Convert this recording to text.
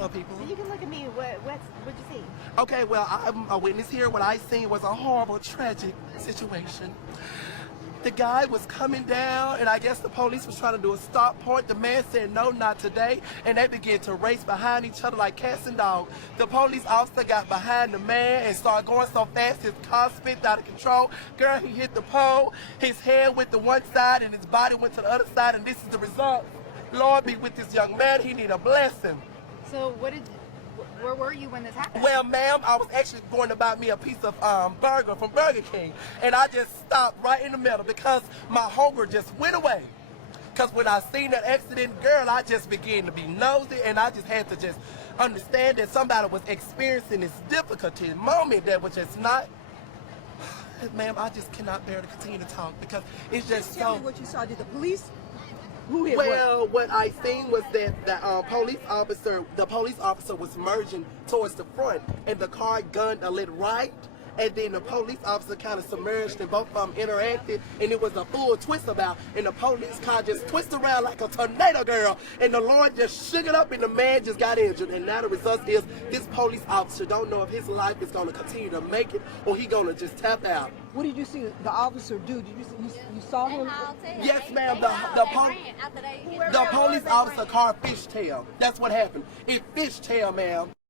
Hello, people. You can look at me. What'd you see? Okay, well, I'm a witness here. What I seen was a horrible, tragic situation. The guy was coming down, and I guess the police was trying to do a stop point. The man said, no, not today, and they began to race behind each other like cats and dogs. The police officer got behind the man and started going so fast, his car spit out of control. Girl, he hit the pole. His head went to one side, and his body went to the other side, and this is the result. Lord be with this young man. He need a blessing. So where were you when this happened? Well, ma'am, I was actually going to buy me a piece of burger from Burger King, and I just stopped right in the middle because my hunger just went away. Because when I seen that accident, girl, I just began to be nosy, and I just had to just understand that somebody was experiencing this difficulty moment that was just not. Ma'am, I just cannot bear to continue to talk because it's just Tell so. me what you saw. Did the police? Who hit Well, what I seen was that the police officer was merging towards the front, and the car gunned a little right, and then the police officer kind of submerged, and both of them interacted, and it was a full twist about, and the police car just twisted around like a tornado, girl, and the Lord just shook it up, and the man just got injured, and now the result is this police officer don't know if his life is going to continue to make it, or he going to just tap out. What did you see the officer do? Did you saw him? Yes, ma'am. The police officer car fishtail. That's what happened. It fishtail, ma'am.